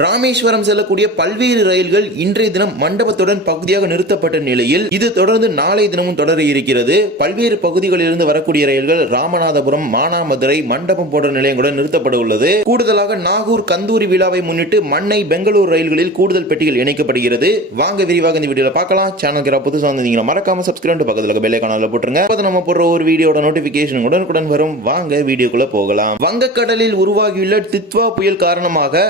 ராமேஸ்வரம் செல்லக்கூடிய பல்வேறு ரயில்கள் இன்றைய தினம் மண்டபத்துடன் பகுதியாக நிறுத்தப்பட்ட நிலையில் இது தொடர்ந்து நாளை தினமும் தொடர இருக்கிறது. பல்வேறு பகுதிகளிலிருந்து வரக்கூடிய ரயில்கள் ராமநாதபுரம் மானாமதுரை மண்டபம் போன்ற நிலையங்களுடன் நிறுத்தப்பட உள்ளது. கூடுதலாக நாகூர் கந்தூரி விழாவை முன்னிட்டு மண்ணை பெங்களூர் ரயில்களில் கூடுதல் பெட்டிகள் இணைக்கப்படுகிறது. வாங்க விரிவாக இந்த வீடியோல பார்க்கலாம். சேனலுக்கு புதுசாக வந்தீங்கன்னா மறக்காம சப்ஸ்கிரைப் பக்கத்தில் பெல்லை காணல போட்டுருங்க. அப்போ நம்ம போடுற ஒரு வீடியோட நோட்டிபிகேஷன் உடனுக்குடன் வரும். வாங்க வீடியோக்குள்ள போகலாம். வங்கக்கடலில் உருவாகியுள்ள தித்வா புயல் காரணமாக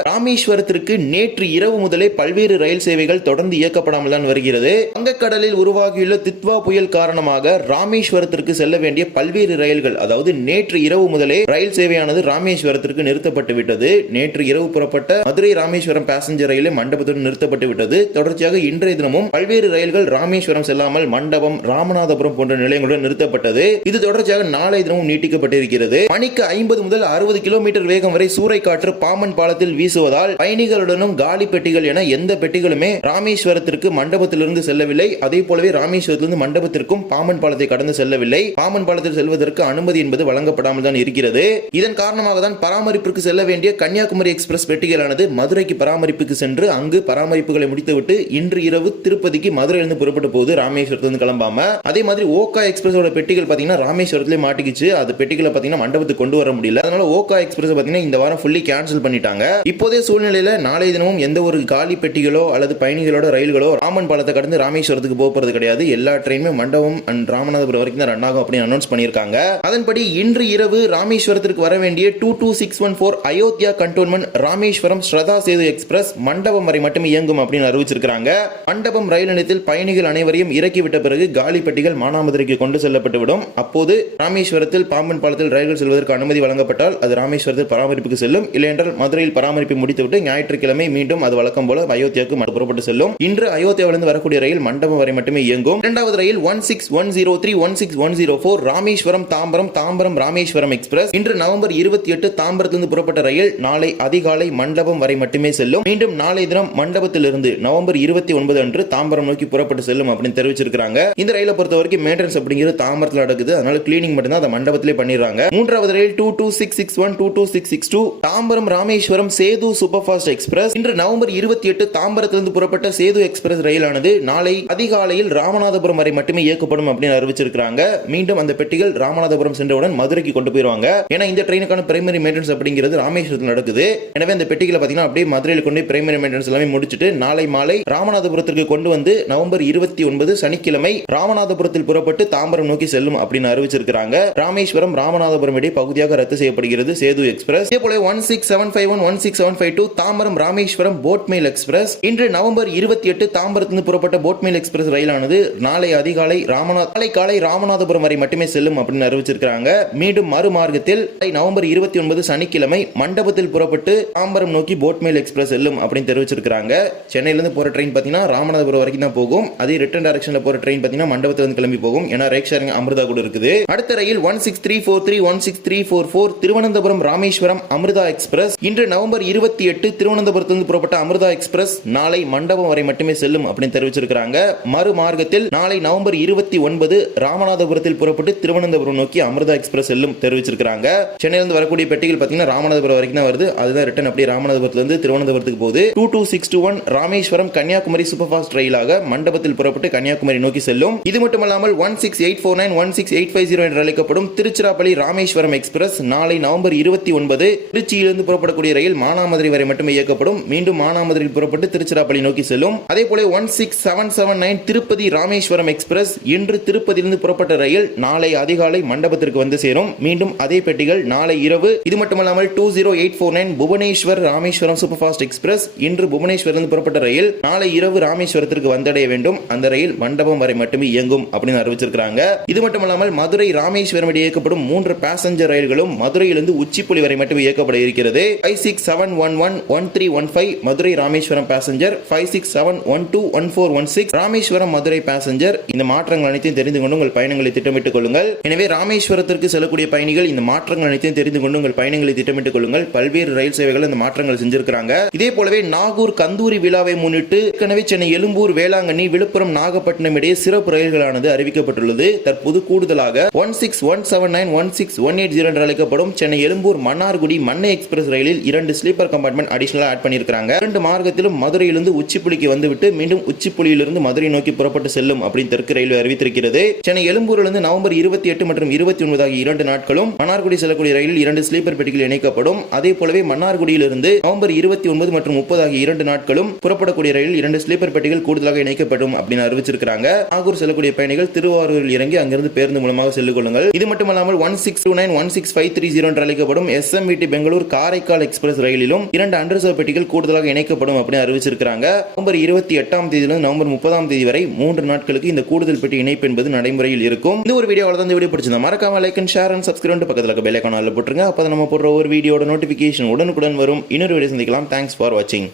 ராமேஸ்வரத்திற்கு நேற்று இரவு முதலே பல்வேறு ரயில் சேவைகள் தொடர்ந்து இயக்கப்படாமல் தான் வருகிறது. வங்கக்கடலில் உருவாகியுள்ள தித்வா புயல் காரணமாக ராமேஸ்வரத்திற்கு செல்ல வேண்டிய பல்வேறு ரயில்கள் அதாவது நேற்று இரவு முதலே ரயில் சேவையானது ராமேஸ்வரத்திற்கு நிறுத்தப்பட்டு விட்டது. நேற்று இரவு புறப்பட்ட மதுரை ராமேஸ்வரம் பேசஞ்சர் ரயிலை மண்டபத்துடன் நிறுத்தப்பட்டு விட்டது. தொடர்ச்சியாக இன்றைய தினமும் பல்வேறு ரயில்கள் ராமேஸ்வரம் செல்லாமல் மண்டபம் ராமநாதபுரம் போன்ற நிலையங்களுடன் நிறுத்தப்பட்டது. இது தொடர்ச்சியாக நாளை தினமும் நீட்டிக்கப்பட்டிருக்கிறது. மணிக்கு ஐம்பது முதல் அறுபது கிலோமீட்டர் வேகம் வரை சூறைக்காற்று பாமன் பாலத்தில் வீசுவதால் பயணி பயணிகளுடனும் காலி பெட்டிகள் என எந்த பெட்டிகளுமே ராமேஸ்வரத்திற்கு மண்டபத்திலிருந்து செல்லவில்லை. அதே போலவே ராமேஸ்வரத்திலிருந்து மண்டபத்திற்கும் பாம்பன் பாலத்தை கடந்து செல்லவில்லை. பாமன் பாலத்தில் செல்வதற்கு அனுமதி என்பது வழங்கப்படாமல் தான் இருக்கிறது. இதன் காரணமாக தான் பராமரிப்பிற்கு செல்ல வேண்டிய கன்னியாகுமரி எக்ஸ்பிரஸ் பெட்டிகளானது மதுரைக்கு பராமரிப்புக்கு சென்று அங்கு பராமரிப்புகளை முடித்துவிட்டு இன்று இரவு திருப்பதிக்கு மதுரையிலிருந்து புறப்பட்ட போது ராமேஸ்வரத்திலிருந்து கிளம்பாம அதே மாதிரி ஓகா எக்ஸ்பிரஸோட பெட்டிகள் பாத்தீங்கன்னா ராமேஸ்வரத்திலே மாட்டிக்கிச்சு. அது பெட்டிகளை பாத்தீங்கன்னா மண்டபத்துக்கு கொண்டு வர முடியல. அதனால ஓகா எக்ஸ்பிரஸ் பாத்தீங்கன்னா இந்த வாரம் ஃபுல்லி கேன்சல் பண்ணிட்டாங்க. இப்போதே சூழ்நிலையில நாளைய தினமும் எந்த ஒரு காலி பெட்டிகளோ அல்லது பயணிகளோட ரயில்களோ ராமன் பாலத்தை கடந்து ராமேஸ்வரத்துக்கு போகிறது கிடையாது. எல்லா ட்ரெயினுமே மண்டபம் அண்ட் ராமநாதபுரம் வரைக்கும் தான் ரன் ஆகும் அப்படின்னு அனௌன்ஸ் பண்ணியிருக்காங்க. அதன்படி இன்று இரவு ராமேஸ்வரத்திற்கு வர வேண்டிய two two six one four Ayodhya cantonment Rameswaram Shraddha Sethu express Mandapam வரை மட்டுமே இயங்கும் அப்படின்னு அறிவிச்சிருக்காங்க மண்டபம் ரயில் நிலையத்தில் பயணிகள் அனைவரையும் இறக்கிவிட்ட பிறகு காலி பெட்டிகள் மானாமதுரைக்கு கொண்டு செல்லப்பட்டுவிடும் அப்போது ராமேஸ்வரத்தில் பாம்பன் பாலத்தில் ரயில்கள் செல்வதற்கு அனுமதி வழங்கப்பட்டால் அது ராமேஸ்வரத்தில் பராமரிப்புக்கு செல்லும். இல்லையென்றால் மதுரையில் பராமரிப்பை முடித்துவிட்டு ஞாயிற்றுக்கிழமை மீண்டும் அது வழக்கம் போல அயோத்தியாவுக்கு புறப்பட்டு செல்லும். இன்று அயோத்தியாவிலிருந்து வரக்கூடிய ரயில் மண்டபம் வரை மட்டுமே இயங்கும். இரண்டாவது ரயில் one six one zero three one six one zero four Rameswaram Tambaram Tambaram Rameswaram express. இன்று நவம்பர் இருபத்தி எட்டு தாம்பரத்திலிருந்து புறப்பட்ட ரயில் நாளை அதிகாலை மண்டபம் வரை மட்டுமே செல்லும். மீண்டும் நாளை தினம் மண்டபத்திலிருந்து நவம்பர் இருபத்தி ஒன்பது அன்று தாம்பரம் நோக்கி புறப்பட்டு செல்லும் அப்படின்னு தெரிவிச்சிருக்காங்க இந்த ரயிலை பொறுத்த வரைக்கும் மெயின்டெனன்ஸ் அப்படிங்கிறது தாம்பரத்தில் நடக்குது. அதனால கிளீனிங் மட்டும் தான் அதை மண்டபத்திலே பண்ணிடுறாங்க. மூன்றாவது ரயில் two two six six one two two six six two Tambaram Rameswaram Sethu super fast express. இன்று நவம்பர் இருபத்தி எட்டு தாம்பரத்திலிருந்து புறப்பட்ட சேது எக்ஸ்பிரஸ் ரயிலானது நாளை அதிகாலையில் ராமநாதபுரம் வரை மட்டுமே இயக்கப்படும் அப்படின்னு அறிவிச்சிருக்காங்க மீண்டும் அந்த பெட்டிகள் ராமநாதபுரம் சென்றவுடன் மதுரைக்கு கொண்டு போயிருவாங்க. ஏன்னா இந்த ட்ரெயினுக்கான பிரைமரி மெயின்டெனன்ஸ் அப்படிங்கிறது ராமேஸ்வரத்தில் நடக்குது. எனவே அந்த பெட்டிகளை பார்த்தீங்கன்னா அப்படியே மதுரையில் கொண்டு பிரைமரி மெயின்டெனன்ஸ் எல்லாமே முடிச்சுட்டு நாளை மாலை ராமநாதபுரத்திற்கு கொண்டு வந்து நவம்பர் இருபத்தி ஒன்பது சனிக்கிழமை ராமநாதபுரத்தில் புறப்பட்டு தாம்பரம் நோக்கி செல்லும் அப்படின்னு அறிவிச்சிருக்காங்க ராமேஸ்வரம் ராமநாதபுரம் இடையே பகுதியாக ரத்து செய்யப்படுகிறது சேது எக்ஸ்பிரஸ். இதே போல one six seven five one one six seven five two Tambaram Tambaram Rameswaram boat mail express. இன்று நவம்பர் இருபத்தி எட்டு தாம்பரத்திலிருந்து புறப்பட்ட போட்மெயில் எக்ஸ்பிரஸ் ரயிலானது நாளை அதிகாலை ராமநாத் நாளை காலை ராமநாதபுரம் வரை மட்டுமே செல்லும் அப்படின்னு அறிவிச்சிருக்கிறாங்க. மீண்டும் மறுமார்க்கத்தில் நவம்பர் இருபத்தி ஒன்பது சனிக்கிழமை மண்டபத்தில் புறப்பட்டு தாம்பரம் நோக்கி போட்மெயில் எக்ஸ்பிரஸ் செல்லும் அப்படின்னு தெரிவிச்சிருக்காங்க சென்னையிலிருந்து போற ட்ரெயின் பார்த்தீங்கன்னா ராமநாதபுரம் வரைக்கும் தான் போகும். அதே ரிட்டர்ன் டைரக்ஷன்ல போற ட்ரெயின் பார்த்தீங்கன்னா மண்டபத்தில் இருந்து கிளம்பி போகும். ஏன்னா ரேக் ஷேரிங் அமிர்தா கூட இருக்குது. அடுத்த ரயில் one six three four three one six three four four Thiruvananthapuram Rameswaram Amrita express. இன்று நவம்பர் இருபத்தி எட்டு திரு திருவனந்தபுரத்திலிருந்து புறப்பட்ட அமிர்தா எக்ஸ்பிரஸ் நாளை மண்டபம் வரை மட்டுமே செல்லும் அப்படின்னு தெரிவிச்சிருக்காங்க மறுமார்க்கத்தில் நாளை நவம்பர் இருபத்தி ஒன்பது ராமநாதபுரத்தில் புறப்பட்டு திருவனந்தபுரம் நோக்கி அமிர்தா எக்ஸ்பிரஸ் செல்லும் தெரிவிச்சிருக்காங்க சென்னையிலிருந்து வரக்கூடிய பெட்டிகள் பார்த்தீங்கன்னா ராமநாதபுரம் வரைக்கும் தான் வருது. அதுதான் ரிட்டன் அப்படியே ராமநாதபுரத்திலிருந்து திருவனந்தபுரத்துக்கு போகுது. Two two six two one Rameswaram Kanniyakumari super fast ரயிலாக மண்டபத்தில் புறப்பட்டு கன்னியாகுமரி நோக்கி செல்லும். இது மட்டுமல்லாமல் one six eight four nine one six eight five zero என்று அழைக்கப்படும் திருச்சிராப்பள்ளி ராமேஸ்வரம் எக்ஸ்பிரஸ் நாளை நவம்பர் இருபத்தி ஒன்பது திருச்சியிலிருந்து புறப்படக்கூடிய ரயில் மானாமதுரை வரை மட்டுமே இயக்கப்படும். மீண்டும் மானாமதுரையில் புறப்பட்டு திருச்சிராப்பள்ளி நோக்கி செல்லும். அதே போல one six seven seven nine Tirupati Rameswaram express இன்று திருப்பதியிலிருந்து புறப்பட்ட ரயில் நாளை அதிகாலை மண்டபத்திற்கு வந்து சேரும். மீண்டும் அதே பெட்டிகள் நாளை இரவு. இது மட்டுமல்லாமல் two zero eight four nine Bhubaneswar Rameswaram super fast express இன்று புவனேஸ்வரிலிருந்து புறப்பட்ட ரயில் நாளை இரவு ராமேஸ்வரத்திற்கு வந்தடைய வேண்டும். அந்த ரயில் மண்டபம் வரை மட்டுமே இயங்கும் அப்படின்னு அறிவிச்சிருக்காங்க இது மட்டுமல்லாமல் மதுரை ராமேஸ்வரம் இடையே இயக்கப்படும் மூன்று பேசஞ்சர் ரயில்களும் மதுரையிலிருந்து உச்சிப்புலி வரை மட்டுமே இயக்கப்பட இருக்கிறது. Five six seven one one one three one five Madurai Rameswaram passenger five six seven one two one four one six Rameswaram Madurai passenger இந்த மாற்றங்கள் அனைத்தையும் தெரிந்து கொண்டு உங்கள் பயணங்களை திட்டமிட்டுக் கொள்ளுங்கள். எனவே ராமேஸ்வரத்திற்கு செல்லக்கூடிய பயணிகள் இந்த மாற்றங்கள் அனைத்தையும் தெரிந்து கொண்டு உங்கள் பயணங்களை திட்டமிட்டுக் கொள்ளுங்கள். பல்வேறு ரயில் சேவைகள் இந்த மாற்றங்கள் செஞ்சிருக்கிறாங்க. இதே போலவே நாகூர் கந்தூரி விழாவை முன்னிட்டு ஏற்கனவே சென்னை எழும்பூர் வேளாங்கண்ணி விழுப்புரம் நாகப்பட்டினம் இடையே சிறப்பு ரயில்களானது அறிவிக்கப்பட்டுள்ளது. தற்போது கூடுதலாக one six one seven nine one six one eight zero என்று அழைக்கப்படும் சென்னை எழும்பூர் மன்னார்குடி மன்னை எக்ஸ்பிரஸ் ரயிலில் இரண்டு ஸ்லீப்பர் கம்பார்ட்மெண்ட் அடிஷனல் அடிஷனலா ஆட் பண்ணியிருக்காங்க இரண்டு மார்க்கத்திலும் மதுரையிலிருந்து உச்சிப்புலிக்கு வந்துவிட்டு மீண்டும் உச்சிப்புலியிலிருந்து மதுரை நோக்கி புறப்பட்டு செல்லும் அப்படின்னு தெற்கு ரயில்வே அறிவித்திருக்கிறது. சென்னை எழும்பூரிலிருந்து நவம்பர் இருபத்தி எட்டு மற்றும் இருபத்தி ஒன்பது ஆகிய இரண்டு நாட்களும் மன்னார்குடி செல்லக்கூடிய ரயிலில் இரண்டு ஸ்லீப்பர் பெட்டிகள் இணைக்கப்படும். அதே போலவே மன்னார்குடியிலிருந்து நவம்பர் இருபத்தி ஒன்பது மற்றும் முப்பது ஆகிய இரண்டு நாட்களும் புறப்படக்கூடிய ரயிலில் இரண்டு ஸ்லீப்பர் பெட்டிகள் கூடுதலாக இணைக்கப்படும் அப்படின்னு அறிவிச்சிருக்காங்க நாகூர் செல்லக்கூடிய பயணிகள் திருவாரூரில் இறங்கி அங்கிருந்து பேருந்து மூலமாக செல்லு கொள்ளுங்கள். இது மட்டுமல்லாமல் one six two nine one six five three zero என்று அழைக்கப்படும் எஸ்எம்விடி பெங்களூர் காரைக்கால் எக்ஸ்பிரஸ் ரயிலிலும் இரண்டு அண்டர்சர்வ் பெட்டிகள் கூடுதலாக இணைக்கப்படும் அப்படின்னு அறிவிச்சிருக்காங்க நவம்பர் இருபத்தி எட்டாம் தேதியிலிருந்து நவம்பர் முப்பதாம் தேதி வரை மூன்று நாட்களுக்கு இந்த கூடுதல் பெட்டி இணைப்பு என்பது நடைமுறையில் இருக்கும். இந்த ஒரு வீடியோ தான் இந்த வீடியோ பிடிச்சிருந்தா மறக்காம like and share and subscribe பக்கத்தில் இருக்க பெல் ஐக்கான போட்டுருங்க. அப்போ நம்ம போடுற ஒரு வீடியோட நோட்டிஃபிகேஷன் உடனுக்குடன் வரும். இன்னொரு வீடியோ சந்திக்கலாம். தேங்க்ஸ் ஃபார் வாட்சிங்